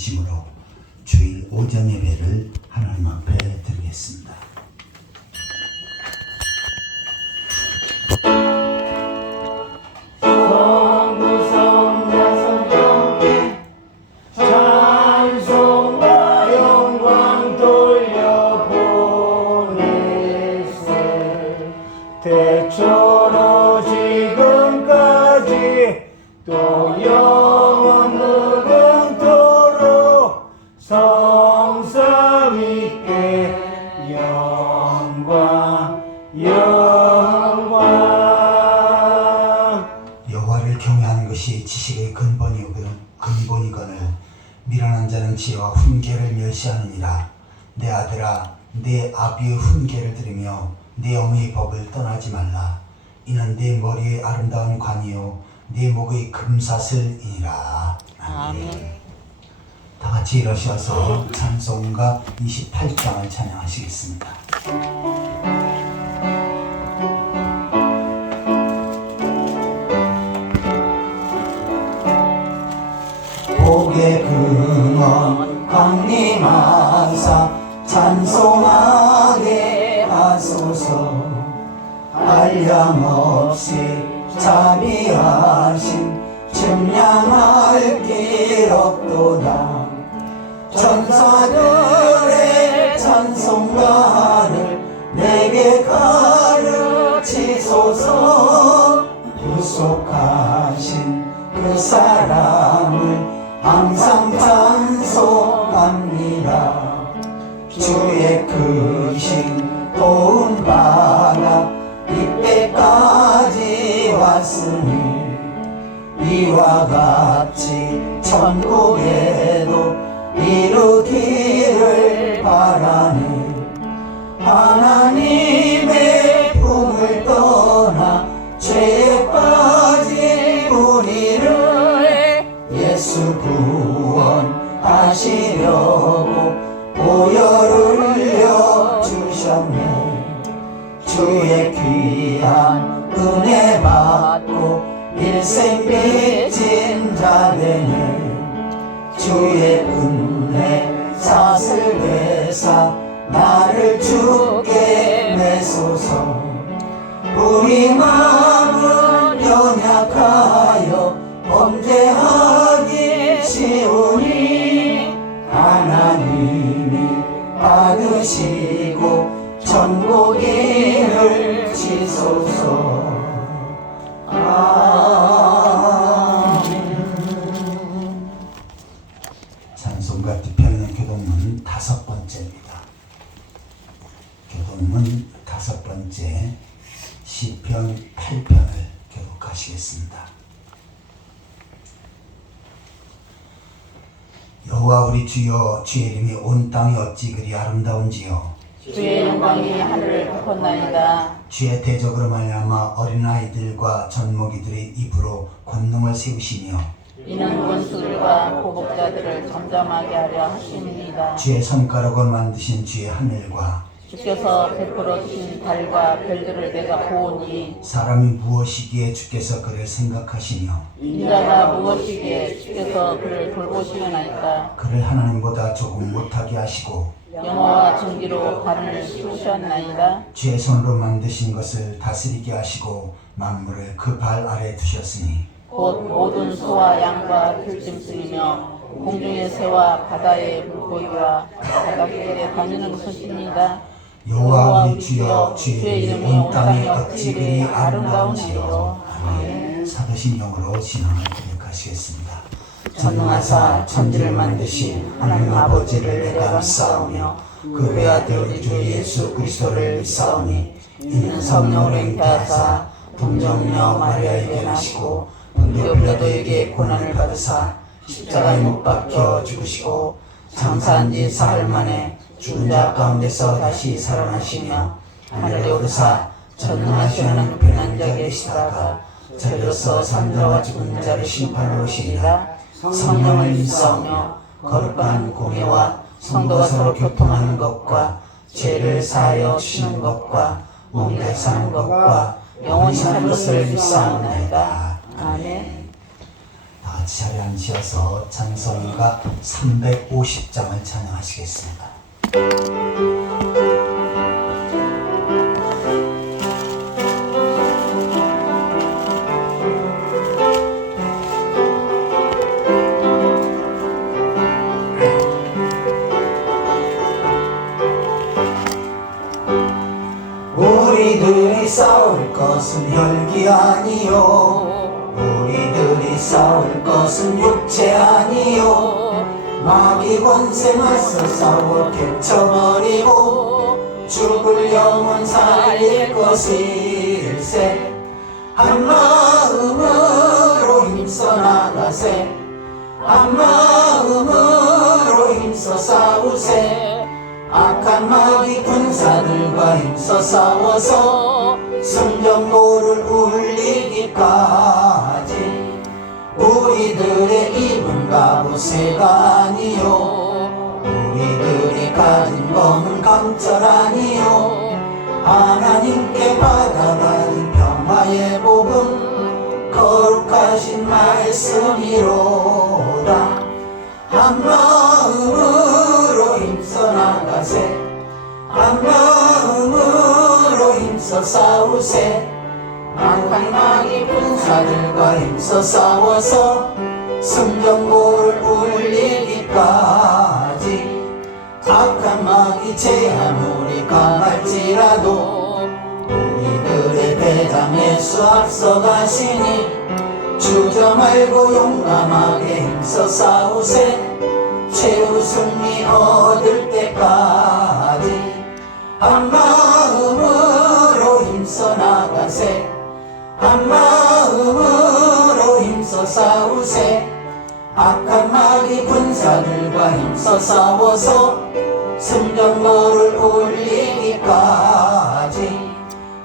드리심으로 주일 오전 예배를 하나님 앞에 드리겠습니다. 대초로 지금까지 또 영원 무궁토록 성삼위께 영광 영광. 여호와를 경외하는 것이 지식의 근본이거늘 미련한 자는 지혜와 훈계를 멸시하느니라. 내 아들아, 내 아비의 훈계를 들으며 내 어머니의 법을 떠나지 말라. 이는 내 머리의 아름다운 관이요 내 목의 금사슬이니라. 아멘. 다 같이 일어서서 찬송가 28장을 찬양하시겠습니다. 복의 근원 강림하사 찬송하게 하소서. 한량없이 자비하심 측량할 길 없도다. 천사들의 찬송가를 내게 가르치소서. 구속하신 그 사랑을 항상 찬송합니다. 주의 크신 도움받아 이때까지 왔으니 이와 같이 천국에도 이루기를 바라네. 하나님의 품을 떠나 죄에 빠진 우리를 예수 구원하시려고 보혈을 흘려 주셨네. 주의 귀한 은혜 받고 일생 빚진 자 되네. 주의 은혜 사슬 회사 나를 주께 매소서. 우리 마음은 연약하여 범죄하기 쉬우니 하나님이 받으시고 천국인을 지소서. 아멘. 찬송가 뒤편은 교동문 5번째입니다. 교동문 5번째 시편 8편을 교독하시겠습니다. 여호와 우리 주여, 주의 이름이 온 땅이 어찌 그리 아름다운지요. 주의 영광이 하늘을 덮었나이다. 주의 대적으로 말미암아 어린아이들과 젖먹이들의 입으로 권능을 세우시며 이는 원수들과 보복자들을 잠잠하게 하려 하심이니이다. 주의 손가락으로 만드신 주의 하늘과 주께서 베풀어 주신 달과 별들을 내가 보오니 사람이 무엇이기에 주께서 그를 생각하시며 인자가 무엇이기에 주께서 그를 돌보시려나이까. 그를 하나님보다 조금 못하게 하시고 영화와 전기로 발을 씌우셨나이다. 주의 손으로 만드신 것을 다스리게 하시고 만물을 그 발 아래 두셨으니 곧 모든 소와 양과 들짐승이며 공중의 새와 바다의 물고기와 바닷길에 다니는 것입니다. 여호와 우리 주여, 주의 이름이 온 땅에 어찌 그리 아름다운지요. 아멘. 사도신 영으로 신앙을 고백하시겠습니다. 전능하사 천지를 만드신 하나님 아버지를 내가 믿사오며 그 외아들 우리 주 예수 그리스도를 믿사오니 이는 성령으로 잉태하사 동정녀 마리아에게 나시고 본디오 빌라도에게 고난을 받으사 십자가에 못 박혀 죽으시고 장사한 지 사흘 만에 죽은 자 가운데서 다시 살아나시며 하늘에 오르사 전능하신 하나님 편한 자 계시다가 저리로서 산자와 죽은 자를 심판하러 오시리라. 성령을 믿사오며 거룩한 공예와 성도가 서로 교통하는 것과 죄를 사하여 주시는 것과 몸에 사는 것과 영원히 사는 것을 믿사옵나이다. 아멘. 다 같이 자리에 앉으셔서 찬송가 350장을 찬양하시겠습니다. 우리들이 싸울 것은 혈기 아니요, 우리들이 싸울 것은 육체 아니요, 마귀 권세 맞서 싸워 깨쳐버리고 죽을 영혼 살릴 것일세. 한 마음으로 힘써 나가세, 한 마음으로 힘써 싸우세. 악한 마귀 군사들과 힘써 싸워서 성전고를 울리기까지. 우리들의 입은 갑옷새가 아니요, 우리들이 가진 검은 강철 아니요, 하나님께 받아가진 평화의 복음 거룩하신 말씀이로다. 한 마음으로 힘써 나가세, 한 마음으로 힘써 싸우세. 악한 마귀 군사들과 힘써 싸워서 성전고를 울리기까지. 악한 마귀 제한물이 강할지라도 우리들의 배당에서 앞서가시니 주저 말고 용감하게 힘써 싸우세. 최후 승리 얻을 때까지. 한 마음으로 힘써 나가세, 한 마음으로 힘써 싸우세. 악한 마귀 군사들과 힘써 싸워서 성전고를 울리기까지.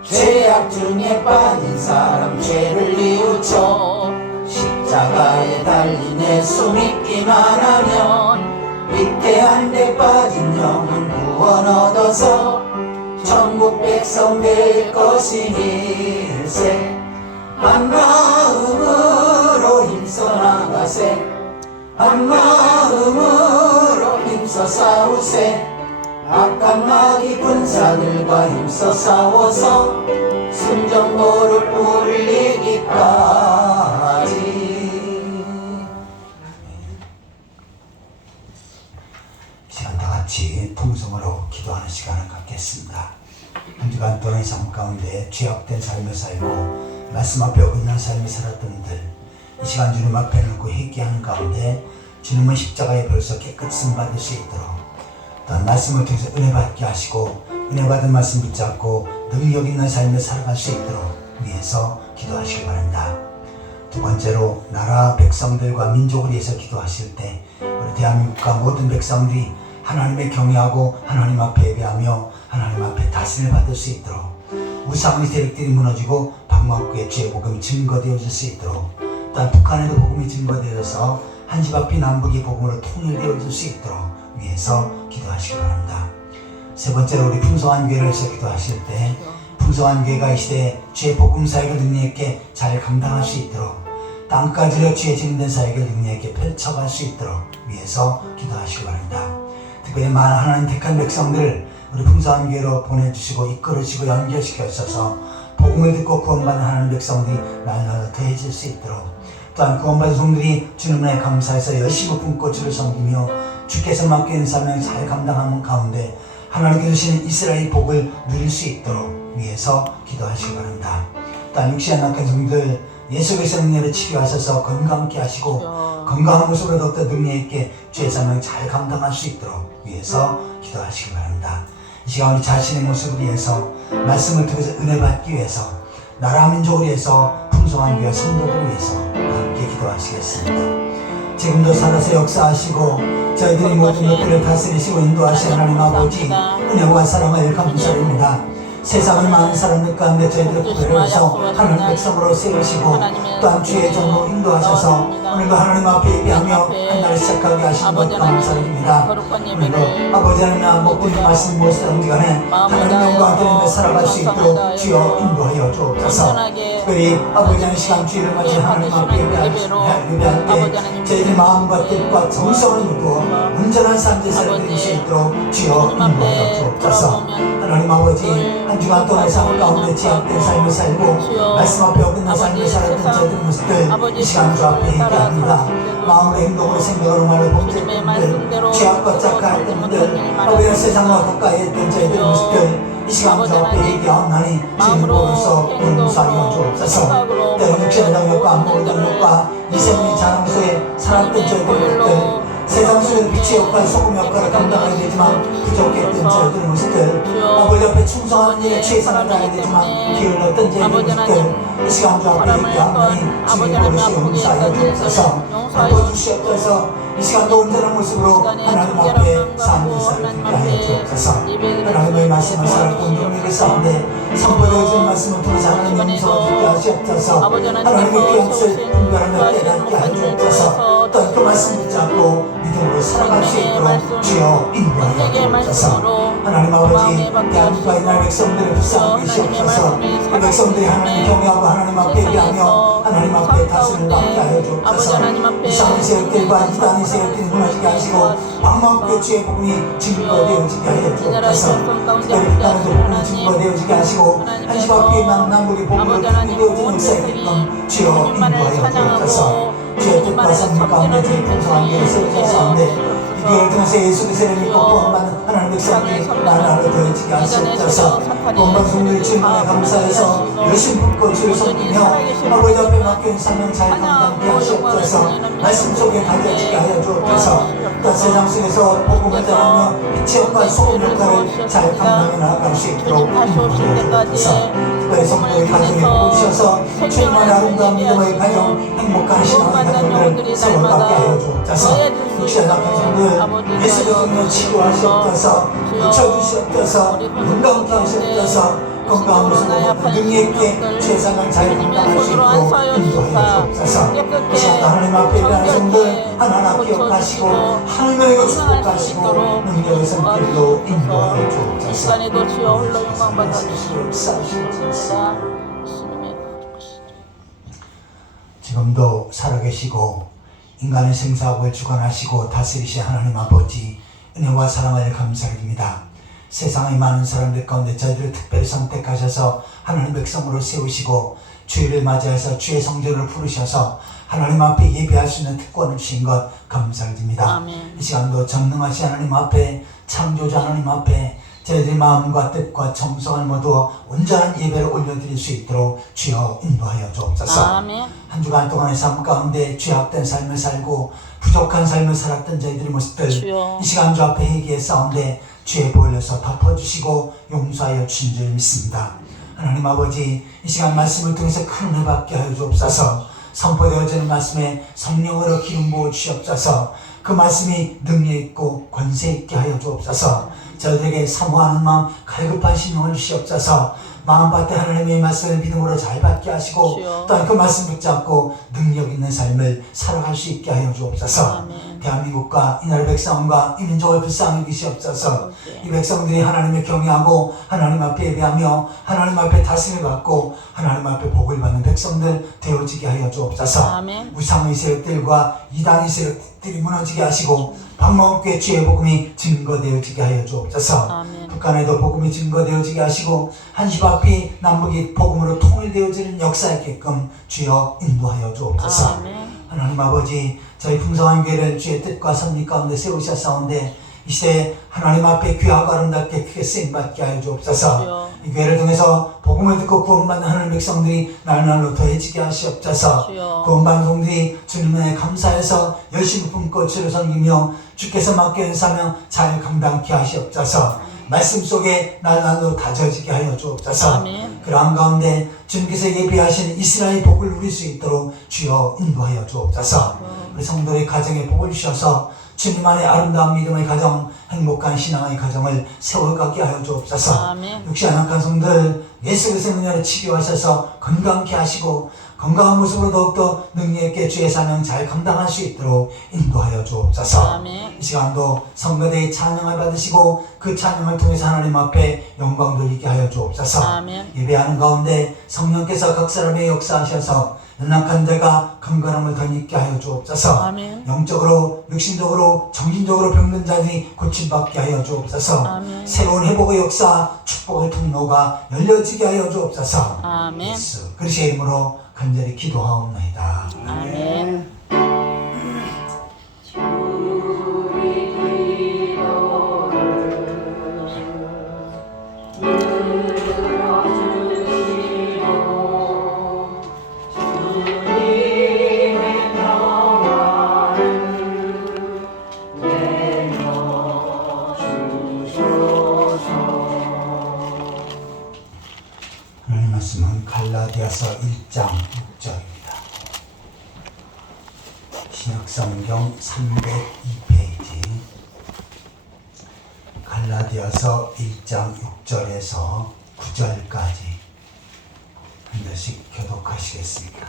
죄악 중에 빠진 사람 죄를 뉘우쳐 십자가에 달린 예수 믿기만 하면 위태한 데 빠진 영혼 구원 얻어서 천국 백성 될 것이니세. 한 마음으로 힘써 나가세, 한 마음으로 힘써 싸우세. 악한 마귀 군사들과 힘써 싸워서 성전고를 울리기까지. 시간 다 같이 통성으로 기도하는 시간을 갖겠습니다. 한 주간 동안 삶 가운데 죄악된 삶을 살고 말씀 앞에 어긋난 삶을 살았던 이들, 이 시간 주님 앞에 놓고 회개하는 가운데 주님은 십자가에 벌써 깨끗이 받을 수 있도록, 또한 말씀을 통해서 은혜 받게 하시고 은혜 받은 말씀 붙잡고 능력 있는 삶을 살아갈 수 있도록 위해서 기도하시기 바랍니다. 두 번째로 나라 백성들과 민족을 위해서 기도하실 때 우리 대한민국과 모든 백성들이 하나님의 경외하고 하나님 앞에 예배하며 하나님 앞에 다스림을 받을 수 있도록, 우상의 세력들이 무너지고 방막구의 죄의 복음이 증거되어질 수 있도록, 또한 북한에도 복음이 증거되어서 한 집 앞이 남북이 복음으로 통일되어질 수 있도록 위해서 기도하시기 바랍니다. 세 번째로 우리 풍성한 교회를 위해서 기도하실 때 풍성한 교회가 이 시대에 주의 복음 사역을 능력 있게 잘 감당할 수 있도록, 땅까지로 주의 증인된 사역을 능력 있게 펼쳐갈 수 있도록 위해서 기도하시기 바랍니다. 특별히 많은 하나님 택한 백성들을 우리 풍성한 교회로 보내주시고 이끌어주시고 연결시켜 주셔서 복음을 듣고 구원받는 하나님 백성들이 날마다 더해질 수 있도록, 또한 구원받은 성들이 주님의 감사해서 열심히 품고 주를 섬기며 주께서 맡기는 사명을 잘 감당하는 가운데 하나님께서 주시는 이스라엘 복을 누릴 수 있도록 위해서 기도하시기 바랍니다. 또한 육신에 낙한 성들 예수 그리스도의 능력으로 치료하셔서 건강케 하시고 건강한 모습으로 더욱더 능력 있게 주의 사명을 잘 감당할 수 있도록 위해서 기도하시기 바랍니다. 이 시간 우리 자신의 모습을 위해서 말씀을 통해서 은혜 받기 위해서 나라 민족을 위해서 풍성한 교회 성도들을 위해서 함께 기도하시겠습니다. 지금도 살아서 역사하시고 저희들이 모든 것들을 다스리시고 인도하신 하나님 아버지 은혜와 사랑을 감사드립니다. 세상의 많은 사람들 가운데 저희들을 구별해서 하나님 백성으로 세우시고 또한 주의 종으로 인도하셔서 오늘도 하나님 앞에 예배하며 한 날을 시작하게 하신 것 감사드립니다. 오늘도 아버지 하나님 목분이 말씀 무엇이든지 간에 하나님 영광 드리며 살아갈 수 있도록 주여 인도하여 주옵소서. 특별히 아버지 하나님 시간 주일을 맞이 하나님 앞에 예배할 때 저희의 마음과 뜻과 정성을 모두 온전한 삶의 살아드릴 수 있도록 주여 인도하여 주옵소서. 하나님 아버지 한 주간 동안의 삶 가운데 제약된 삶을 살고 말씀 앞에 어긋난 삶을 살았던 저희들 모습들 이 시간 주 앞에 얘기합니다. 마음으로 행동으로 생각으로 말로 범죄했던 분들 죄악과 짝할 분들 아버지 세상과 가까이 했던 저희들 모습들 이 시간 주 앞에 얘기하오나니 주님으로서 용서하여 주옵소서. 때로 육신의 능력과 안목의 능력과 이생의 자랑소에 살았던 저희들 모습들 세상 속에 빛의 역할, 소금의 역할을 감당해야 되지만 부족했던 저희들 모습들 아버지 앞에 충성하는 일에 최선을 다해야 되지만 게을렀던 저희들 모습들 이 시간 주 앞에 얘기하오나니 주님으로서 용서하여 주옵소서. 덮어주시옵소서. 이 시간도 온전한 모습으로 하나님 앞에 삶의 살을 듣게 하여 주옵소서. 하나님의 말씀을 살았던 종에게 싸운데 선포되어진 말씀을 통해서 하나님의 음성을 듣게 하시옵소서. 하나님의 귀한 뜻을 분별하며 깨닫게 하여 주옵소서. 또 그 말씀 붙잡고 믿음으로 살아갈 수 있도록 주여 인도하여 주옵소서. 하나님 아버지 대한민국과 이날 백성들의 불쌍히 계시옵소서. 그 백성들이 하나님 경외하고 하나님 앞에 예배하며 하나님 앞에 다스림을 받게 하여 주옵소서. 이상의 세력들과 이단의 세력들이 무너지게 하시고 방망교주의 복음이 증거되어지게 하여 주옵소서. 특별히 북한에도 복음이 증거되어지게 하시고 한시 바퀴의 남북이 복음으로 통일되어진 역사의 기쁨 주여 인도하여 주옵소서. 주의 뜻과 섭리 가운데 주의 풍성한 교회를 세우셨사온데 이 교회를 통해서 예수 그리스도를 믿고 구원받는 하나님 백성들이 나라로 더해지게 하시옵소서. 구원받은 성도의 주님에 감사해서 열심히 품고 주를 섬기며 아버지 앞에 맡겨진 사명 잘 감당케 하시옵소서. 말씀 속에 가져지게 하여 주옵소서. 또 세상 속에서 복음을 전하며 빛의 역할, 소금 역할을 잘 감당해 나아갈 수 있도록 인도하여 주옵소서. 특별히 성도의 가정에 뽑으셔서 주님만의 아름다운 믿음의 가정, 행복한 신앙의 가정을 세워가게 하여 주옵소서. 육신의 약한 성도들 예수 그리스도로 치료하시옵소서. 고쳐주시옵소서. 건강케 하시옵소서. 건강한 모습으로 능력 있게 세상을 잘 감당할 수 있도록 인도하여 주옵소서. 이 시간 하나님 앞에 예배하는 성들 하나하나 기억하시고 하나님의 축복하시고 능력의 손길로 인도하여 주옵소서. 이 시간에도 주여 홀로 영광 받아주시옵소서. 지금도 살아계시고 인간의 생사업을 주관하시고 다스리신 하나님 아버지 은혜와 사랑을 감사드립니다. 세상의 많은 사람들 가운데 저희들을 특별히 선택하셔서 하나님 백성으로 세우시고 주일을 맞이해서 주의 성전을 부르셔서 하나님 앞에 예배할 수 있는 특권을 주신 것 감사드립니다. 아멘. 이 시간도 전능하신 하나님 앞에 창조자 하나님 앞에 저희들의 마음과 뜻과 정성을 모두 온전한 예배를 올려드릴 수 있도록 주여 인도하여 주옵소서. 아멘. 한 주간 동안의 삶 가운데 죄악된 삶을 살고 부족한 삶을 살았던 저희들의 모습들 주여. 이 시간 주 앞에 회개의 싸움에 주의 보혈로서 덮어주시고 용서하여 주신 줄 믿습니다. 하나님 아버지 이 시간 말씀을 통해서 큰 은혜 받게 하여 주옵소서. 선포되어지는 말씀에 성령으로 기름 부어 주시옵소서. 그 말씀이 능력 있고 권세 있게 하여 주옵소서. 저희들에게 사모하는 마음 갈급한 심령을 주시옵소서. 마음밭에 하나님의 말씀을 믿음으로 잘 받게 하시고 또 그 말씀 붙잡고 능력 있는 삶을 살아갈 수 있게 하여 주옵소서. 아멘. 대한민국과 이 나라 백성과 이 민족을 불쌍히 여기시옵소서. 이 백성들이 하나님을 경외하고 하나님 앞에 예배하며 하나님 앞에 다스림을 받고 하나님 앞에 복을 받는 백성들 되어지게 하여 주옵소서. 아멘. 우상의 세력들과 이단의 세력들이 무너지게 하시고 방망교회 주의 복음이 증거되어지게 하여 주옵소서. 아멘. 북한에도 복음이 증거되어지게 하시고 한시 바퀴 남북이 복음으로 통일되어지는 역사에 있게끔 주여 인도하여 주옵소서. 아멘. 하나님 아버지 저희 풍성한 교회를 주의 뜻과 섭리 가운데 세우셨사온데 이 시대에 하나님 앞에 귀하고 아름답게 크게 쓰임받게 하여 주옵소서. 주여. 이 교회를 통해서 복음을 듣고 구원받는 하나님 백성들이 날날로 더해지게 하시옵소서. 주여. 구원받은 성들이 주님에 감사해서 열심히 품고 주를 섬기며 주께서 맡겨진 사명 잘 감당케 하시옵소서. 말씀 속에 날날로 다져지게 하여 주옵소서. 아멘. 그러한 가운데 주님께서 예비하신 이스라엘 복을 누릴 수 있도록 주여 인도하여 주옵소서. 우리 성도의 가정에 복을 주셔서 주님 안에 아름다운 믿음의 가정, 행복한 신앙의 가정을 세워가게 하여 주옵소서. 아멘. 육신 약한 성들 예수 그리스도의 은혜로 치료하셔서 건강케 하시고 건강한 모습으로 더욱더 능력 있게 주의 사명 잘 감당할 수 있도록 인도하여 주옵소서. 아멘. 이 시간도 성도들의 찬양을 받으시고 그 찬양을 통해서 하나님 앞에 영광 돌리게 하여 주옵소서. 아멘. 예배하는 가운데 성령께서 각 사람의 역사하셔서 연약한 자가 건강함을 더 있게 하여 주옵소서. 아멘. 영적으로 육신적으로 정신적으로 병든 자들이 고침받게 하여 주옵소서. 아멘. 새로운 회복의 역사 축복의 통로가 열려지게 하여 주옵소서. 아멘. 예수 그리스도의 이름으로 간절히 기도하옵나이다. 아멘. 하나님 말씀은 갈라디아서 1장 6절입니다. 신약성경 302페이지 갈라디아서 1장 6절에서 9절까지 한 절씩 교독하시겠습니다.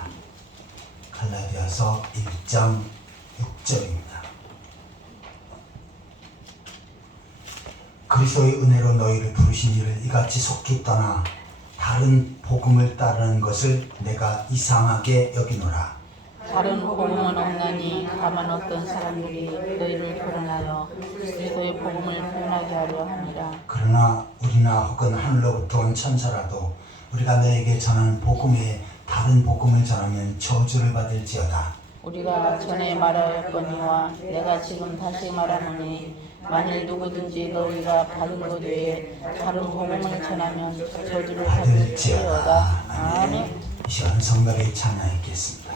갈라디아서 1장 6절입니다. 그리스도의 은혜로 너희를 부르신 이를 이같이 속히 떠나 다른 복음을 따르는 것을 내가 이상하게 여기노라. 다른 복음은 없나니 다만 어떤 사람들이 너희를 거론하여 그리스도의 복음을 표현하게 하려 함이라. 그러나 우리나 혹은 하늘로부터 온 천사라도 우리가 너에게 전하는 복음 외에 다른 복음을 전하면 저주를 받을지어다. 우리가 전에 말하였거니와 내가 지금 다시 말하노니 만일 누구든지 너희가 받은 것 외에 다른 복음을 전하면 저주를 받을지어다. 받을지어다. 아멘. 아멘. 이 시간 성가를 찬양하겠습니다.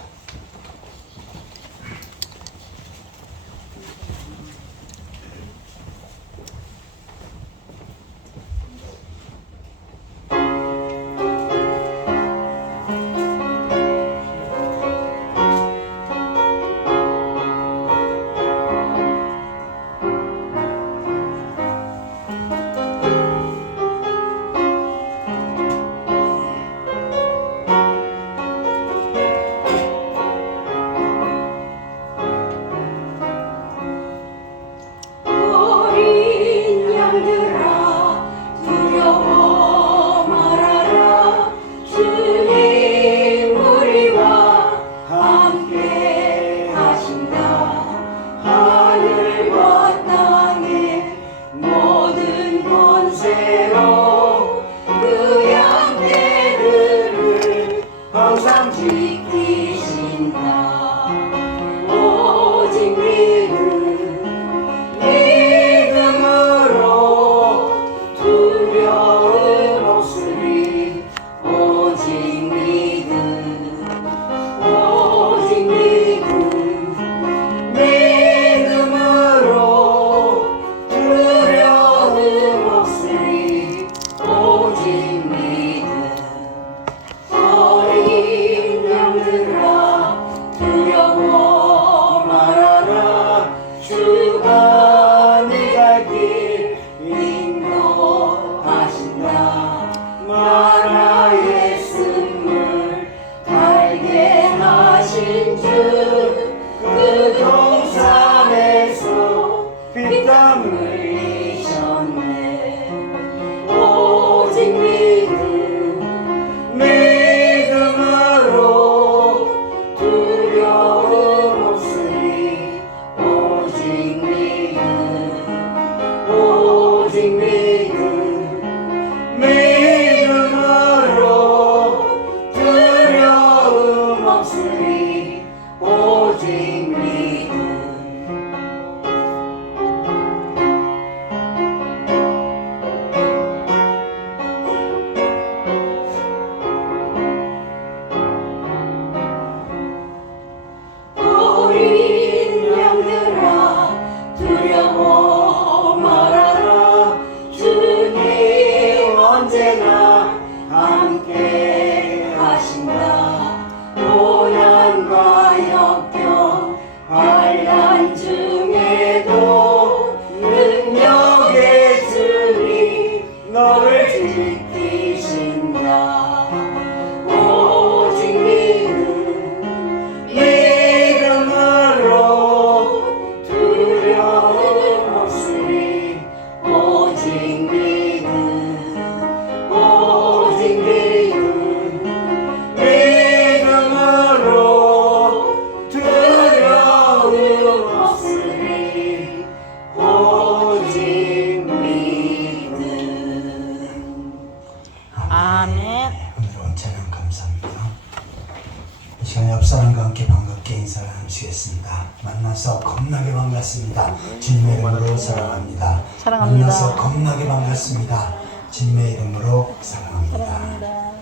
사랑합니다. 주님의 이름으로 사랑합니다. 사랑합니다. 만나서 겁나게 반갑습니다. 주님의 이름으로 사랑합니다.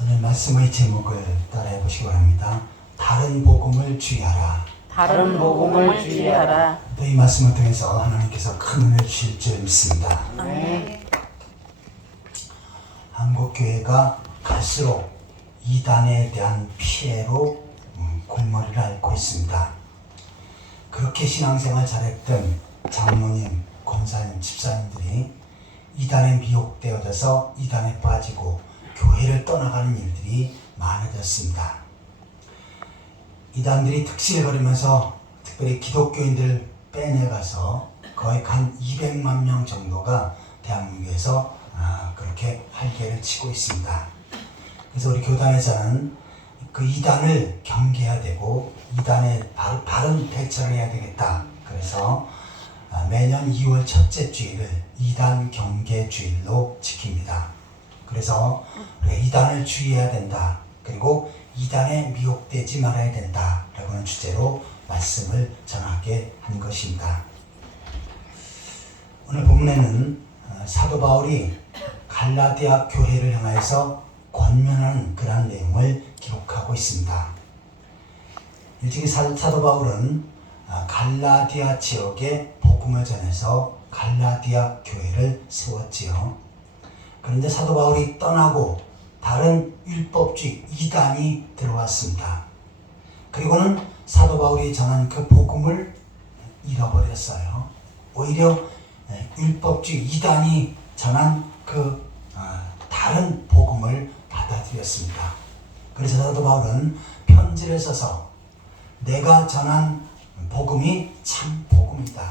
오늘 말씀의 제목을 따라해 보시기 바랍니다. 다른 복음을 주의하라. 다른 복음을 주의하라. 또 이 말씀을 통해서 하나님께서 큰 은혜를 주실 줄 믿습니다. 아멘. 한국교회가 갈수록 이단에 대한 피해로 골머리를 앓고 있습니다. 그렇게 신앙생활 잘했던 장로님, 권사님, 집사님들이 이단에 미혹되어져서 이단에 빠지고 교회를 떠나가는 일들이 많아졌습니다. 이단들이 특실거리면서 특별히 기독교인들을 빼내가서 거의 한 200만 명 정도가 대한민국에서 그렇게 활개를 치고 있습니다. 그래서 우리 교단에서는 그 이단을 경계해야 되고 이단에 바른 대처를 해야 되겠다. 그래서 매년 2월 첫째 주일을 이단 경계 주일로 지킵니다. 그래서 이단을 주의해야 된다. 그리고 이단에 미혹되지 말아야 된다. 라고는 주제로 말씀을 전하게 한 것입니다. 오늘 본문에는 사도 바울이 갈라디아 교회를 향해서 권면하는 그러한 내용을 기록하고 있습니다. 일찍이 사도 바울은 갈라디아 지역에 복음을 전해서 갈라디아 교회를 세웠지요. 그런데 사도 바울이 떠나고 다른 율법주의 이단이 들어왔습니다. 그리고는 사도 바울이 전한 그 복음을 잃어버렸어요. 오히려 율법주의 이단이 전한 그 다른 복음을 받아들였습니다. 그래서 사도 바울은 편지를 써서 내가 전한 복음이 참 복음이다.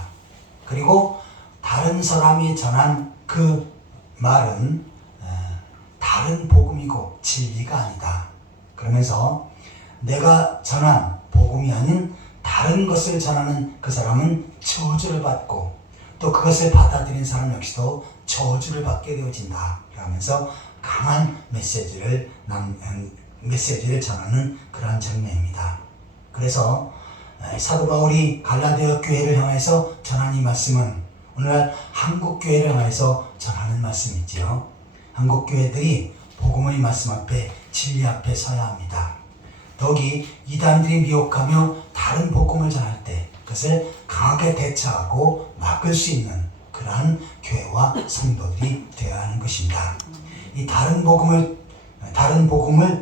그리고 다른 사람이 전한 그 말은 다른 복음이고 진리가 아니다. 그러면서 내가 전한 복음이 아닌 다른 것을 전하는 그 사람은 저주를 받고 또 그것을 받아들인 사람 역시도 저주를 받게 되어진다. 라면서 강한 메시지를 전하는 그러한 장면입니다. 그래서 사도 바울이 갈라디아 교회를 향해서 전한 이 말씀은 오늘날 한국 교회를 향해서 전하는 말씀이지요. 한국 교회들이 복음의 말씀 앞에 진리 앞에 서야 합니다. 더욱이 이단들이 미혹하며 다른 복음을 전할 때 그것을 강하게 대처하고 막을 수 있는 그러한 교회와 성도들이 되어야 하는 것입니다. 이 다른 복음을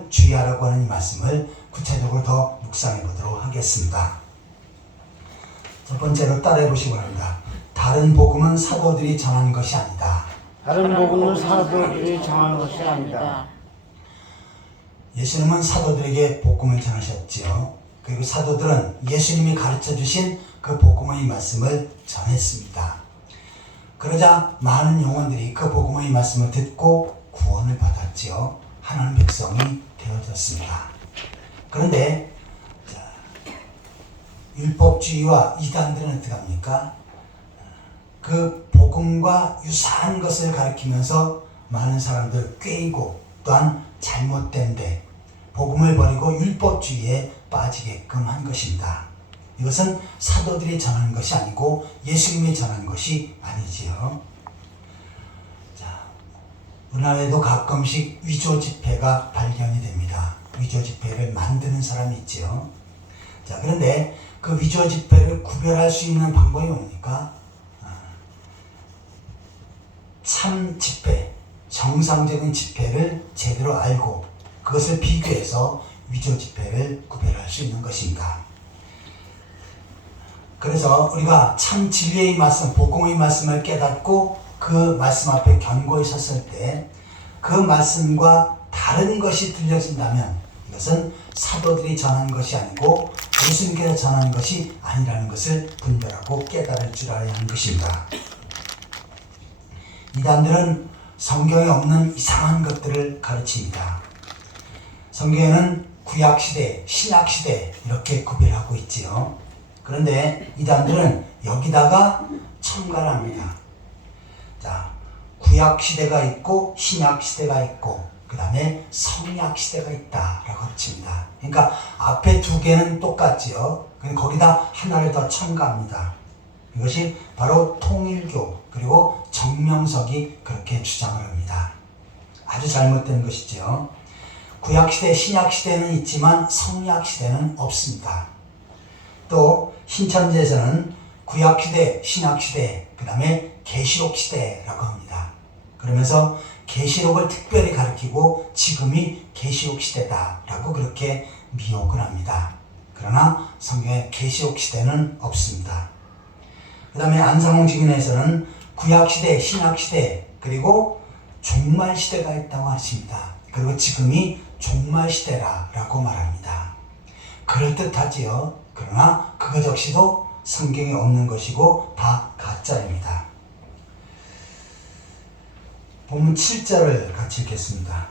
주의하라고 하는 이 말씀을 구체적으로 더 묵상해 보도록 하겠습니다. 첫 번째로 따라해 보시기 바랍니다. 다른 복음은 사도들이 전한 것이 아니다. 다른 복음은 사도들이 정한 것이 아니다. 예수님은 사도들에게 복음을 전하셨지요. 그리고 사도들은 예수님이 가르쳐 주신 그 복음의 말씀을 전했습니다. 그러자 많은 영혼들이 그 복음의 말씀을 듣고 구원을 받았지요. 하나님 백성이 되어졌습니다. 그런데 율법주의와 이단들은 어떻게 합니까? 그 복음과 유사한 것을 가르치면서 많은 사람들 꾀이고 또한 잘못된 데 복음을 버리고 율법주의에 빠지게끔 한 것입니다. 이것은 사도들이 전한 것이 아니고 예수님이 전한 것이 아니지요. 자, 우리나라에도 가끔씩 위조 지폐가 발견이 됩니다. 위조 지폐를 만드는 사람이 있지요. 자, 그런데 그 위조 지폐를 구별할 수 있는 방법이 뭡니까? 참 지폐, 정상적인 지폐를 제대로 알고 그것을 비교해서 위조 지폐를 구별할 수 있는 것입니다. 그래서 우리가 참 진리의 말씀, 복음의 말씀을 깨닫고 그 말씀 앞에 견고히 섰을 때 그 말씀과 다른 것이 들려진다면 이것은 사도들이 전한 것이 아니고 예수님께서 전한 것이 아니라는 것을 분별하고 깨달을 줄 알아야 하는 것입니다. 이단들은 성경에 없는 이상한 것들을 가르칩니다. 성경에는 구약시대, 신약시대 이렇게 구별하고 있지요. 그런데 이단들은 여기다가 첨가를 합니다. 자, 구약시대가 있고 신약시대가 있고 그 다음에 성약시대가 있다라고 가르칩니다. 그러니까 앞에 두 개는 똑같지요. 거기다 하나를 더 첨가합니다. 이것이 바로 통일교 그리고 정명석이 그렇게 주장을 합니다. 아주 잘못된 것이죠. 구약시대, 신약시대는 있지만 성약시대는 없습니다. 또 신천지에서는 구약시대, 신약시대, 그 다음에 계시록시대라고 합니다. 그러면서 계시록을 특별히 가리키고 지금이 계시록시대다라고 그렇게 미혹을 합니다. 그러나 성경에 계시록시대는 없습니다. 그 다음에 안상홍 증인에서는 구약시대, 신약시대, 그리고 종말시대가 있다고 하십니다. 그리고 지금이 종말시대라고 말합니다. 그럴듯하지요. 그러나 그것 역시도 성경에 없는 것이고 다 가짜입니다. 본문 7절을 같이 읽겠습니다.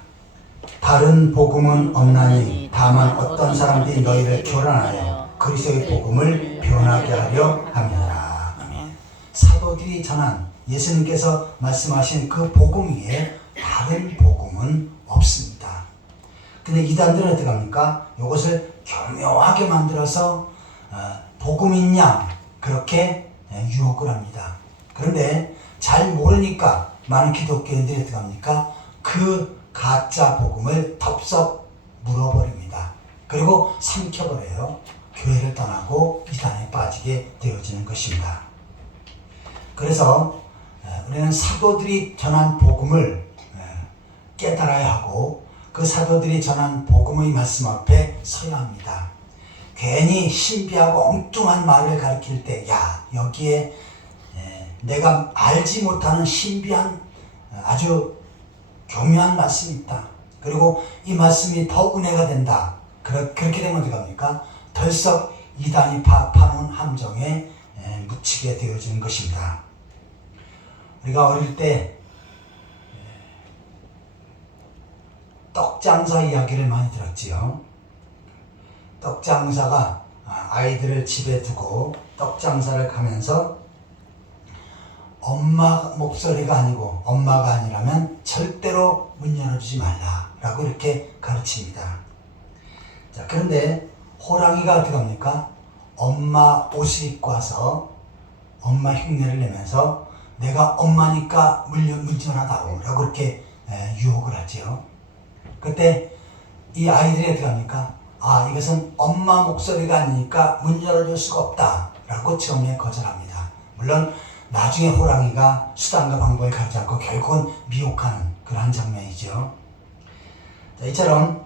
다른 복음은 없나니 다만 어떤 사람들이 너희를 교란하여 그리스도의 복음을 변하게 하려 함이라. 사도들이 전한 예수님께서 말씀하신 그 복음 위에 다른 복음은 없습니다. 근데 이단들은 어떻게 합니까? 이것을 교묘하게 만들어서 복음인 양 그렇게 유혹을 합니다. 그런데 잘 모르니까 많은 기독교인들이 어떻게 합니까? 그 가짜 복음을 덥석 물어버립니다. 그리고 삼켜버려요. 교회를 떠나고 이단에 빠지게 되어지는 것입니다. 그래서 우리는 사도들이 전한 복음을 깨달아야 하고 그 사도들이 전한 복음의 말씀 앞에 서야 합니다. 괜히 신비하고 엉뚱한 말을 가리킬 때, 야, 여기에 내가 알지 못하는 신비한 아주 교묘한 말씀이 있다. 그리고 이 말씀이 더 은혜가 된다. 그렇게 되면 어떻게 합니까? 덜썩 이단이 파놓은 함정에 묻히게 되어지는 것입니다. 우리가 어릴 때 떡장사 이야기를 많이 들었지요. 떡장사가 아이들을 집에 두고 떡장사를 가면서 엄마 목소리가 아니고 엄마가 아니라면 절대로 문 열어주지 말라라고 이렇게 가르칩니다. 자, 그런데 호랑이가 어떻게 합니까? 엄마 옷을 입고 와서 엄마 흉내를 내면서 내가 엄마니까 문 열어다오 라고 이렇게 유혹을 하죠. 그때 이 아이들이 어떻게 합니까? 아, 이것은 엄마 목소리가 아니니까 문 열어줄 수가 없다 라고 처음에 거절합니다. 물론 나중에 호랑이가 수단과 방법을 가리지 않고 결국은 미혹하는 그러한 장면이죠. 자, 이처럼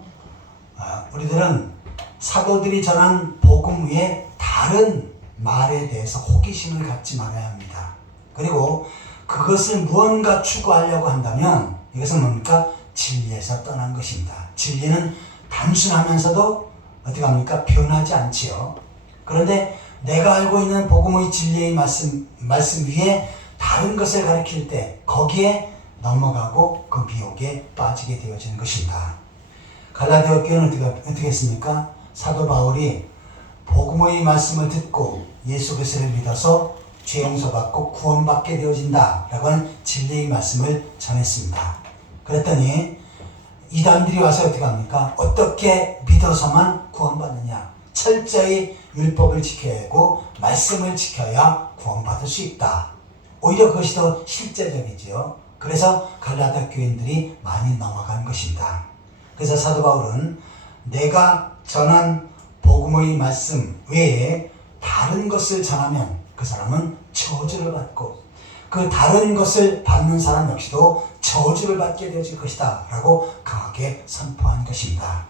우리들은 사도들이 전한 복음 위에 다른 말에 대해서 호기심을 갖지 말아야 합니다. 그리고 그것을 무언가 추구하려고 한다면 이것은 뭡니까? 진리에서 떠난 것입니다. 진리는 단순하면서도 어떻게 합니까? 변하지 않지요. 그런데 내가 알고 있는 복음의 진리의 말씀 위에 다른 것을 가리킬 때 거기에 넘어가고 그 미혹에 빠지게 되어지는 것입니다. 갈라디아 교회는 어떻게 했습니까? 사도 바울이 복음의 말씀을 듣고 예수 그리스도를 믿어서 죄 용서받고 구원받게 되어진다 라고 하는 진리의 말씀을 전했습니다. 그랬더니 이단들이 와서 어떻게 합니까? 어떻게 믿어서만 구원받느냐? 철저히 율법을 지켜야 하고 말씀을 지켜야 구원받을 수 있다. 오히려 그것이 더 실제적이지요. 그래서 갈라디아 교인들이 많이 넘어간 것입니다. 그래서 사도 바울은 내가 전한 복음의 말씀 외에 다른 것을 전하면 그 사람은 저주를 받고 그 다른 것을 받는 사람 역시도 저주를 받게 되어질 것이다 라고 강하게 선포한 것입니다.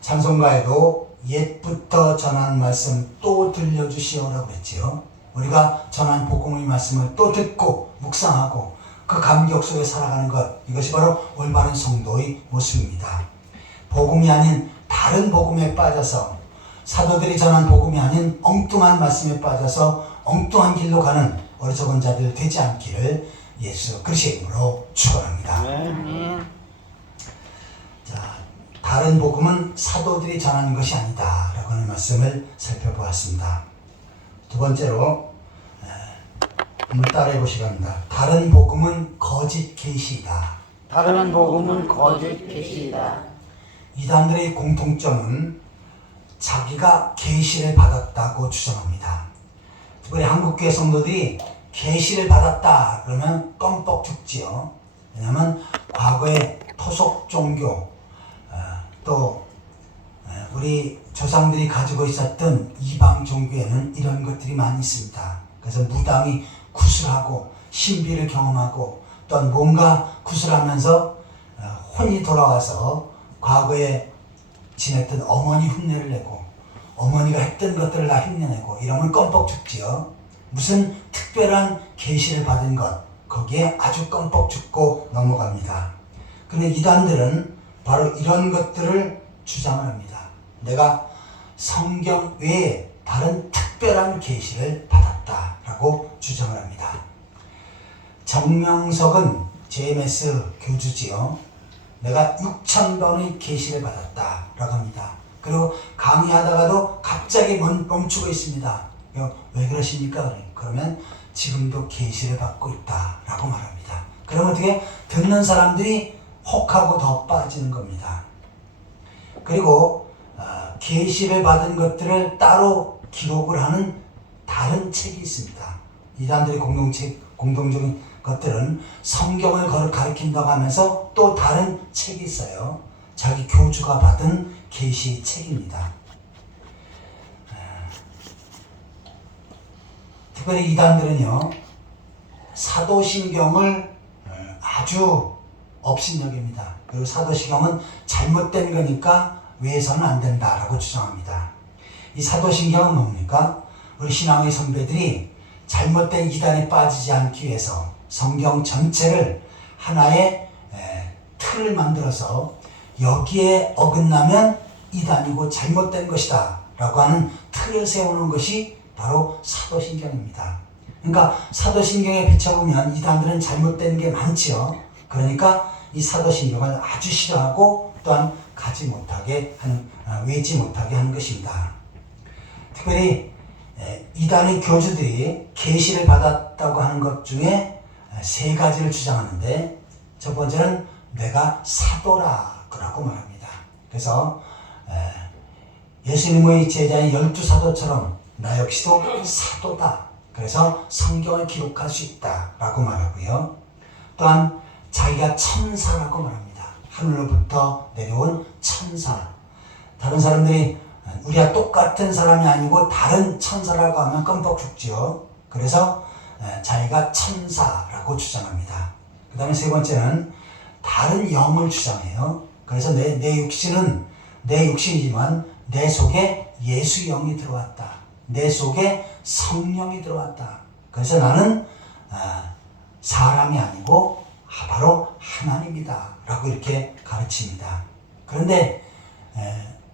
찬송가에도 옛부터 전한 말씀 또 들려주시오라고 했지요. 우리가 전한 복음의 말씀을 또 듣고 묵상하고 그 감격 속에 살아가는 것, 이것이 바로 올바른 성도의 모습입니다. 복음이 아닌 다른 복음에 빠져서 사도들이 전한 복음이 아닌 엉뚱한 말씀에 빠져서 엉뚱한 길로 가는 어리석은 자들 되지 않기를 예수 그리스도의 이름으로 축원합니다. 자, 다른 복음은 사도들이 전하는 것이 아니다 라고 하는 말씀을 살펴보았습니다. 두 번째로 한번 따라해 보시기 바랍니다. 다른 복음은 거짓 계시이다. 다른 복음은 거짓 계시다. 이단들의 공통점은 자기가 계시를 받았다고 주장합니다. 특별히 한국교회 성도들이 계시를 받았다 그러면 껌뻑 죽지요. 왜냐하면 과거의 토속 종교 또 우리 조상들이 가지고 있었던 이방 종교에는 이런 것들이 많이 있습니다. 그래서 무당이 구슬하고 신비를 경험하고 또한 뭔가 구슬하면서 혼이 돌아와서 과거에 지냈던 어머니 흉내를 내고 어머니가 했던 것들을 다 흉내내고 이러면 껌뻑 죽지요. 무슨 특별한 계시를 받은 것 거기에 아주 껌뻑 죽고 넘어갑니다. 그런데 이단들은 바로 이런 것들을 주장을 합니다. 내가 성경 외에 다른 특별한 계시를 받았다라고 주장을 합니다. 정명석은 JMS 교주지요. 내가 6,000번의 계시를 받았다라고 합니다. 그리고 강의하다가도 갑자기 멈추고 있습니다. 왜 그러십니까? 그러면 지금도 계시를 받고 있다라고 말합니다. 그러면 어떻게 듣는 사람들이 혹하고 더 빠지는 겁니다. 그리고 계시를 받은 것들을 따로 기록을 하는 다른 책이 있습니다. 이단들의 공동적인 것들은 성경을 가르친다고 하면서 또 다른 책이 있어요. 자기 교주가 받은 계시 책입니다. 특별히 이단들은요, 사도신경을 아주 업신여깁니다. 그리고 사도신경은 잘못된 거니까 외해서는 안 된다라고 주장합니다. 이 사도신경은 뭡니까? 우리 신앙의 선배들이 잘못된 이단에 빠지지 않기 위해서 성경 전체를 하나의 틀을 만들어서 여기에 어긋나면 이단이고 잘못된 것이다 라고 하는 틀을 세우는 것이 바로 사도신경입니다. 그러니까 사도신경에 비춰보면 이단들은 잘못된 게 많지요. 그러니까 이 사도신경을 아주 싫어하고 또한 가지 못하게 하는, 외지 못하게 하는 것입니다. 특별히 이단의 교주들이 계시를 받았다고 하는 것 중에 세 가지를 주장하는데, 첫 번째는 내가 사도라고 말합니다. 그래서 예수님의 제자인 12사도처럼 나 역시도 사도다. 그래서 성경을 기록할 수 있다라고 말하고요. 또한 자기가 천사라고 말합니다. 하늘로부터 내려온 천사. 다른 사람들이 우리가 똑같은 사람이 아니고 다른 천사라고 하면 껌뻑 죽지요. 그래서 자기가 천사라고 주장합니다. 그 다음에 세 번째는 다른 영을 주장해요. 그래서 내 육신은 내 육신이지만 내 속에 예수 영이 들어왔다. 내 속에 성령이 들어왔다. 그래서 나는 사람이 아니고 바로 하나님이다 라고 이렇게 가르칩니다. 그런데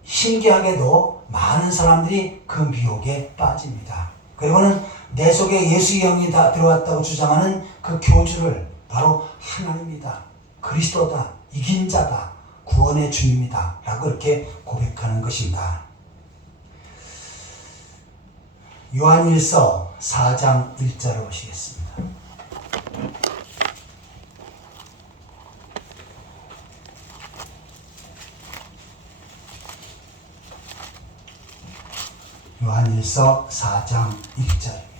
신기하게도 많은 사람들이 그 미혹에 빠집니다. 그리고는 내 속에 예수 영이 다 들어왔다고 주장하는 그 교주를 바로 하나님이다, 그리스도다, 이긴 자다, 구원의 주님이다 라고 이렇게 고백하는 것입니다. 요한일서 4장 1절을 보시겠습니다. 요한일서 4장 1절입니다.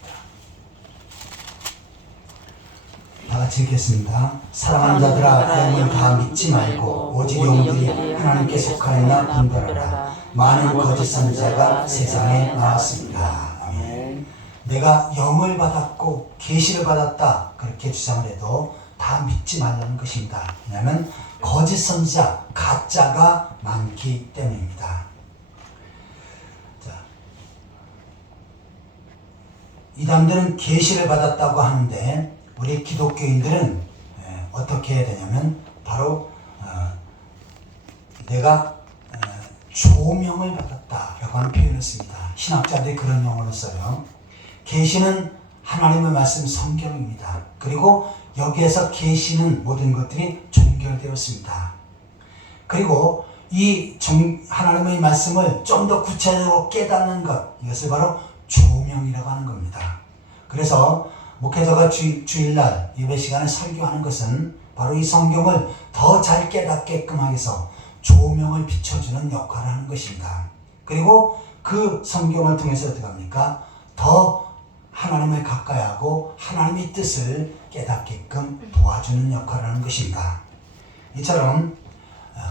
다 같이 읽겠습니다. 사랑하는 자들아, 영을 다 믿지 말고 오직 영들이 하나님께 속하였나 분별하라. 많은 거짓 선지자가 세상에 나왔습니다. 아멘. 내가 영을 받았고 계시를 받았다 그렇게 주장을 해도 다 믿지 말라는 것입니다. 왜냐하면 거짓 선지자, 가짜가 많기 때문입니다. 이단들은 계시를 받았다고 하는데 우리 기독교인들은 어떻게 해야 되냐면 바로 내가 조명을 받았다라고 하는 표현을 씁니다. 신학자들이 그런 용어를 써요. 계시는 하나님의 말씀 성경입니다. 그리고 여기에서 계시는 모든 것들이 종결되었습니다. 그리고 이 하나님의 말씀을 좀 더 구체적으로 깨닫는 것, 이것을 바로 조명이라고 하는 겁니다. 그래서 목회자가 주일날 예배 시간에 설교하는 것은 바로 이 성경을 더 잘 깨닫게끔 하기 위해서 조명을 비춰주는 역할을 하는 것입니다. 그리고 그 성경을 통해서 어떻게 합니까? 더 하나님을 가까이하고 하나님의 뜻을 깨닫게끔 도와주는 역할을 하는 것입니다. 이처럼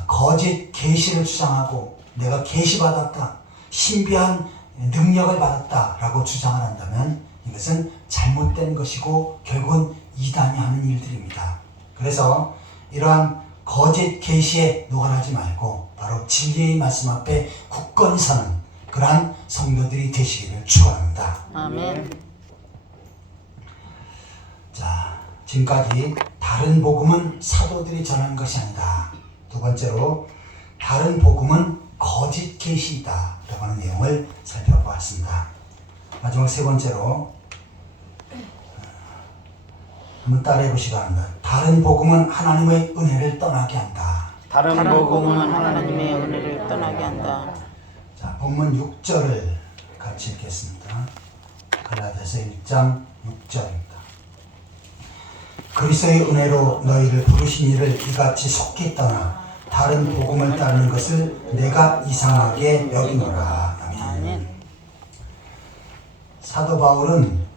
거짓 계시를 주장하고 내가 계시받았다, 신비한 능력을 받았다 라고 주장을 한다면 이것은 잘못된 것이고 결국은 이단이 하는 일들입니다. 그래서 이러한 거짓 계시에 노관하지 말고 바로 진리의 말씀 앞에 굳건히 서는 그러한 성도들이 되시기를 축원합니다. 아멘. 자, 지금까지 다른 복음은 사도들이 전한 것이 아니다. 두 번째로 다른 복음은 거짓 계시이다 라고 하는 내용을 살펴보았습니다. 마지막 세 번째로 한번 따라해 보시기 바랍니다. 다른 복음은 하나님의 은혜를 떠나게 한다. 다른 다른 복음은 복음은 하나님의 은혜를 떠나게 한다. 자, 본문 6절을 같이 읽겠습니다. 갈라디아서 1장 6절입니다. 그리스도의 은혜로 너희를 부르신 이를 이같이 속히 떠나 다른 복음을 따르는 것을 내가 이상하게 여기노라. 아멘. 아멘. 사도 바울은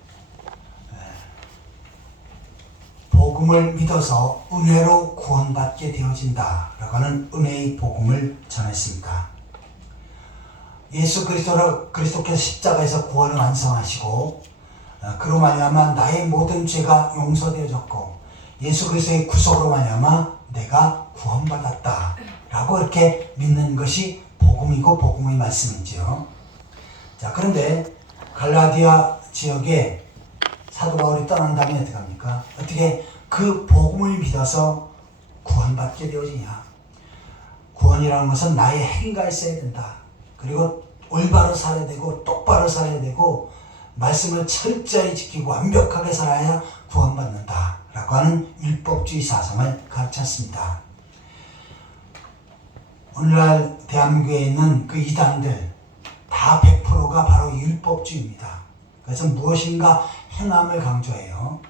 복음을 믿어서 은혜로 구원받게 되어진다 라고 하는 은혜의 복음을 전했습니다. 예수 그리스도께서 십자가에서 구원을 완성하시고 그로 말미암아 나의 모든 죄가 용서되어졌고 예수 그리스도의 구속으로 말미암아 내가 구원받았다 라고 이렇게 믿는 것이 복음이고 복음의 말씀이죠. 자, 그런데 갈라디아 지역에 사도 바울이 떠난 다음에 어떻게 합니까? 어떻게 그 복음을 믿어서 구원받게 되어지냐? 구원이라는 것은 나의 행위가 있어야 된다. 그리고 올바로 살아야 되고 똑바로 살아야 되고 말씀을 철저히 지키고 완벽하게 살아야 구원받는다 라고 하는 율법주의 사상을 가르쳤습니다. 오늘날 대한민국에 있는 그 이단들 다 100%가 바로 율법주의입니다. 그래서 무엇인가 행함을 강조해요.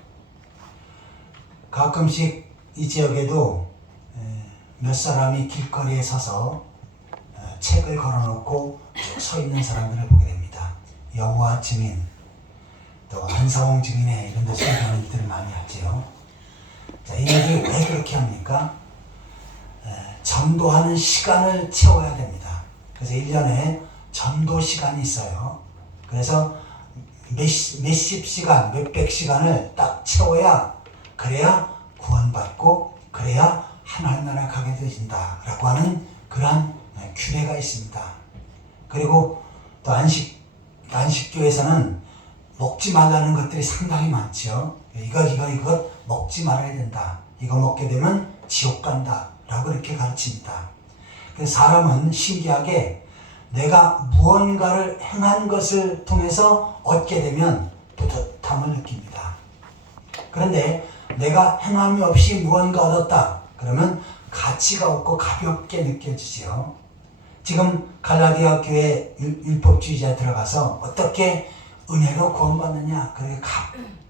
가끔씩 이 지역에도 몇 사람이 길거리에 서서 책을 걸어놓고 쭉 서 있는 사람들을 보게 됩니다. 여호와 증인, 또 한사홍 증인회 이런 데 설교하는 일들을 많이 하지요. 자, 이들이 왜 그렇게 합니까? 전도하는 시간을 채워야 됩니다. 그래서 1년에 전도 시간이 있어요. 그래서 몇십 시간, 몇백 시간을 딱 채워야 그래야 구원받고 그래야 하나님 나라에 가게 되신다 라고 하는 그러한 규례가 있습니다. 그리고 또 안식교에서는 먹지 말라는 것들이 상당히 많죠. 이것 먹지 말아야 된다. 이거 먹게 되면 지옥 간다 라고 이렇게 가르칩니다. 그래서 사람은 신기하게 내가 무언가를 행한 것을 통해서 얻게 되면 뿌듯함을 느낍니다. 그런데 내가 행함이 없이 무언가 얻었다 그러면 가치가 없고 가볍게 느껴지죠. 지금 갈라디아 교회 율법주의자에 들어가서 어떻게 은혜로 구원받느냐, 그렇게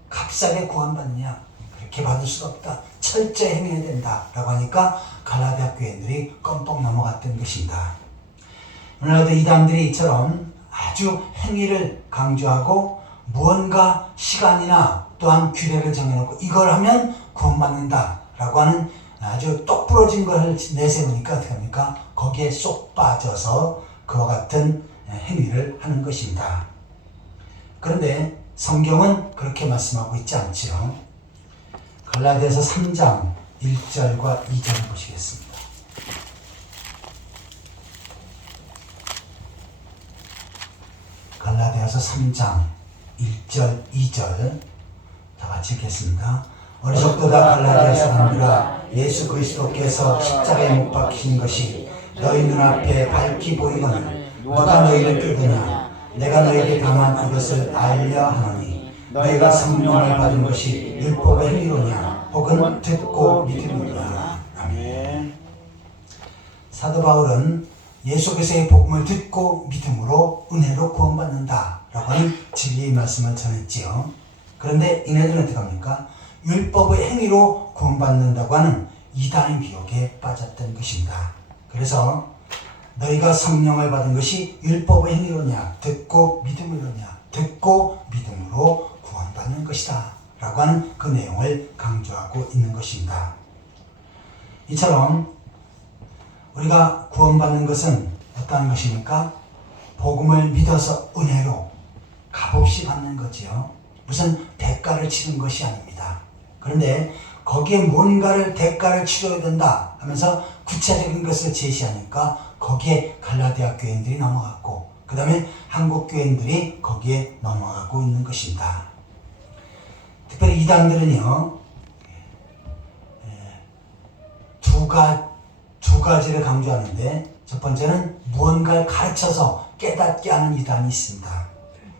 값싸게 구원받느냐, 그렇게 받을 수 없다, 철저히 행해야 된다 라고 하니까 갈라디아 교회인들이 껌뻑 넘어갔던 것입니다. 오늘날도 이단들이 이처럼 아주 행위를 강조하고 무언가 시간이나 또한 규례를 정해놓고 이걸 하면 구원받는다 라고 하는 아주 똑부러진 걸 내세우니까 어떻게 합니까? 거기에 쏙 빠져서 그와 같은 행위를 하는 것입니다. 그런데 성경은 그렇게 말씀하고 있지 않지요. 갈라디아서 3장 1절과 2절을 보시겠습니다. 갈라디아서 3장 1절 2절 다 같이 읽겠습니다. 어리석도다 갈라디아 사람들아, 예수 그리스도께서 십자가에 못 박히신 것이 너희 눈앞에 밝히 보이거늘 누가 너희를 끄드냐? 내가 너희에게 다만 이것을 알려 하노니 너희가 성령을 받은 것이 율법의 행위로냐 혹은 듣고 믿음이냐. 아멘. 사도 바울은 예수 그리스도의 복음을 듣고 믿음으로 은혜로 구원받는다 라고 하는 진리의 말씀을 전했지요. 그런데 이네들은 어떻게 합니까? 율법의 행위로 구원받는다고 하는 이단의 미혹에 빠졌던 것입니다. 그래서 너희가 성령을 받은 것이 율법의 행위로냐 듣고 믿음으로냐 듣고 믿음으로 구원받는 것이다 라고 하는 그 내용을 강조하고 있는 것입니다. 이처럼 우리가 구원받는 것은 어떠한 것입니까? 복음을 믿어서 은혜로 값없이 받는 거지요. 무슨 대가를 치른 것이 아닙니다. 그런데 거기에 뭔가를 대가를 치러야 된다 하면서 구체적인 것을 제시하니까 거기에 갈라디아 교인들이 넘어갔고 그 다음에 한국 교인들이 거기에 넘어가고 있는 것입니다. 특별히 이단들은요 두 가지를 강조하는데 첫 번째는 무언가를 가르쳐서 깨닫게 하는 이단이 있습니다.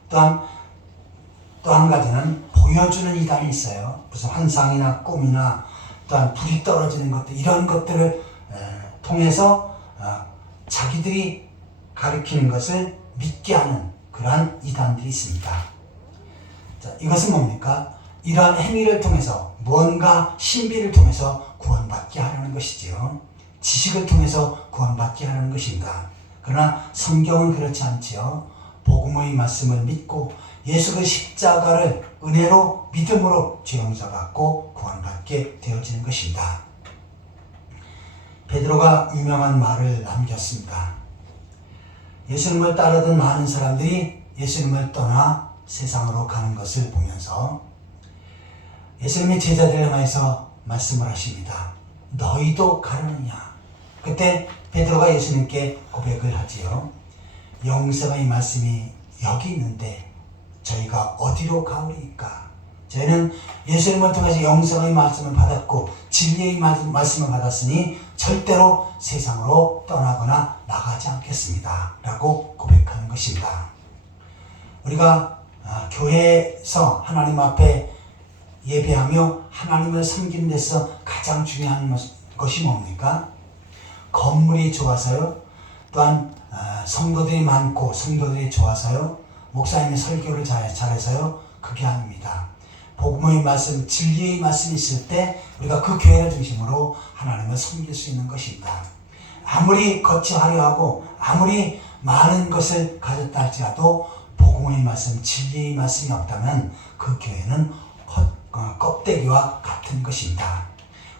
또한 또 한 가지는 보여주는 이단이 있어요. 무슨 환상이나 꿈이나 또한 불이 떨어지는 것들 이런 것들을 통해서 자기들이 가르치는 것을 믿게 하는 그러한 이단들이 있습니다. 자, 이것은 뭡니까? 이러한 행위를 통해서 무언가 신비를 통해서 구원받게 하려는 것이지요. 지식을 통해서 구원받게 하려는 것입니다. 그러나 성경은 그렇지 않지요. 복음의 말씀을 믿고 예수 그 십자가를 은혜로 믿음으로 죄 용서받고 구원받게 되어지는 것입니다. 베드로가 유명한 말을 남겼습니다. 예수님을 따르던 많은 사람들이 예수님을 떠나 세상으로 가는 것을 보면서 예수님의 제자들을 향해서 말씀을 하십니다. 너희도 가려느냐? 그때 베드로가 예수님께 고백을 하지요. 영생의 말씀이 여기 있는데 저희가 어디로 가오리까? 저희는 예수님을 통해서 영생의 말씀을 받았고 진리의 말씀을 받았으니 절대로 세상으로 떠나거나 나가지 않겠습니다 라고 고백하는 것입니다. 우리가 교회에서 하나님 앞에 예배하며 하나님을 섬기는 데서 가장 중요한 것이 뭡니까? 건물이 좋아서요? 또한 성도들이 많고 성도들이 좋아서요? 목사님이 설교를 잘해서요? 그게 아닙니다. 복음의 말씀, 진리의 말씀이 있을 때 우리가 그 교회를 중심으로 하나님을 섬길 수 있는 것입니다. 아무리 겉이 화려하고 아무리 많은 것을 가졌다 할지라도 복음의 말씀, 진리의 말씀이 없다면 그 교회는 껍데기와 같은 것입니다.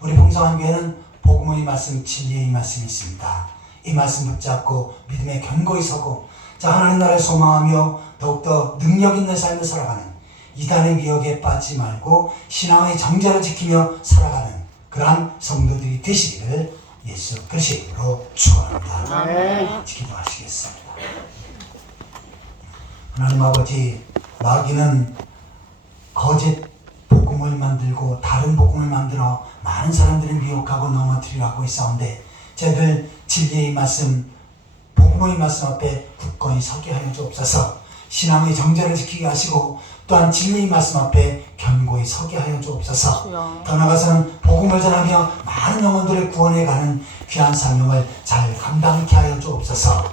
우리 봉성한 교회는 복음의 말씀, 진리의 말씀이 있습니다. 이 말씀 붙잡고 믿음에 견고히 서고 하나님 나라를 소망하며 더욱더 능력 있는 삶을 살아가는 이단의 미혹에 빠지지 말고 신앙의 정제를 지키며 살아가는 그러한 성도들이 되시기를 예수 그리스도의 이름으로 축원합니다. 기도하시겠습니다. 하나님 아버지, 마귀는 거짓 복음을 만들고 다른 복음을 만들어 많은 사람들을 미혹하고 넘어뜨리려고 있사온데 저희들 진리의 말씀, 복음의 말씀 앞에 굳건히 서게 하여 주옵소서. 신앙의 정제를 지키게 하시고 또한 진리의 말씀 앞에 견고히 서게 하여 주옵소서. 더 나아가서는 복음을 전하며 많은 영혼들을 구원해가는 귀한 사명을 잘 감당케 하여 주옵소서.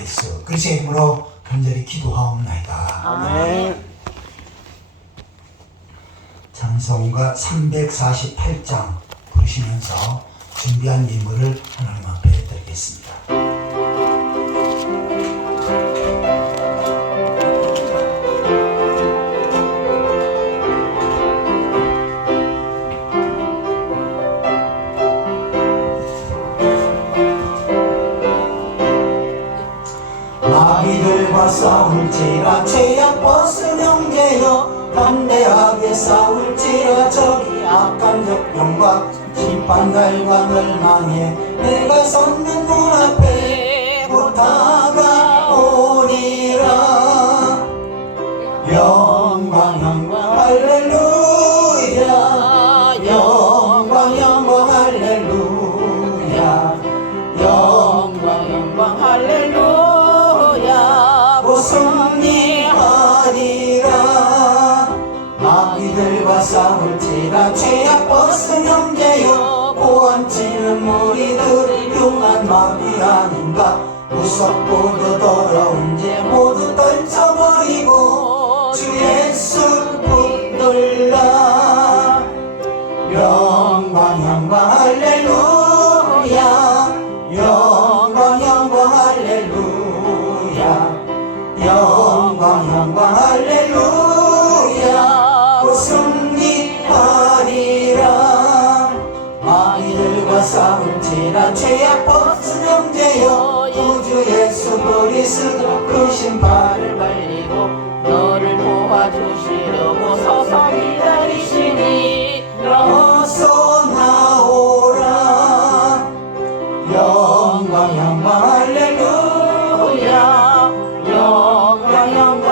예수 그리스도의 이름으로 간절히 기도하옵나이다. 아멘. 찬송가 348장 부르시면서 준비한 예물을 하나님 앞에 드리겠습니다. 마귀들과 싸울지라 죄악 벗은 형제여 담대하게 싸울지라 저기 악한 적병과 심판날과 멸망에 내가 섰는 문 앞에 곧 다가오리라. 영광 영광 할렐루야. 영광 영광 할렐루야. 영광 영광 할렐루야. 곧 승리하리라. 마귀들과 싸울지라 죄악 벗은 형제여 보안치는 무리들이 흉한 마귀 아닌가. 무섭고도 더러운 죄 모두 떨쳐버리고 주 예수 붙들라. 영광 영광 할렐루야. 영광 영광 할렐루야. 할렐루야 곧 승리하리라. 마귀들과 싸울지라 죄악 벗은 형제여 구주 예수 그리스도 그 신발을 발리고 너를 도와주시려고 서서 기다리시니 어서 나오라. 영광 영광 할렐루야 영광 영광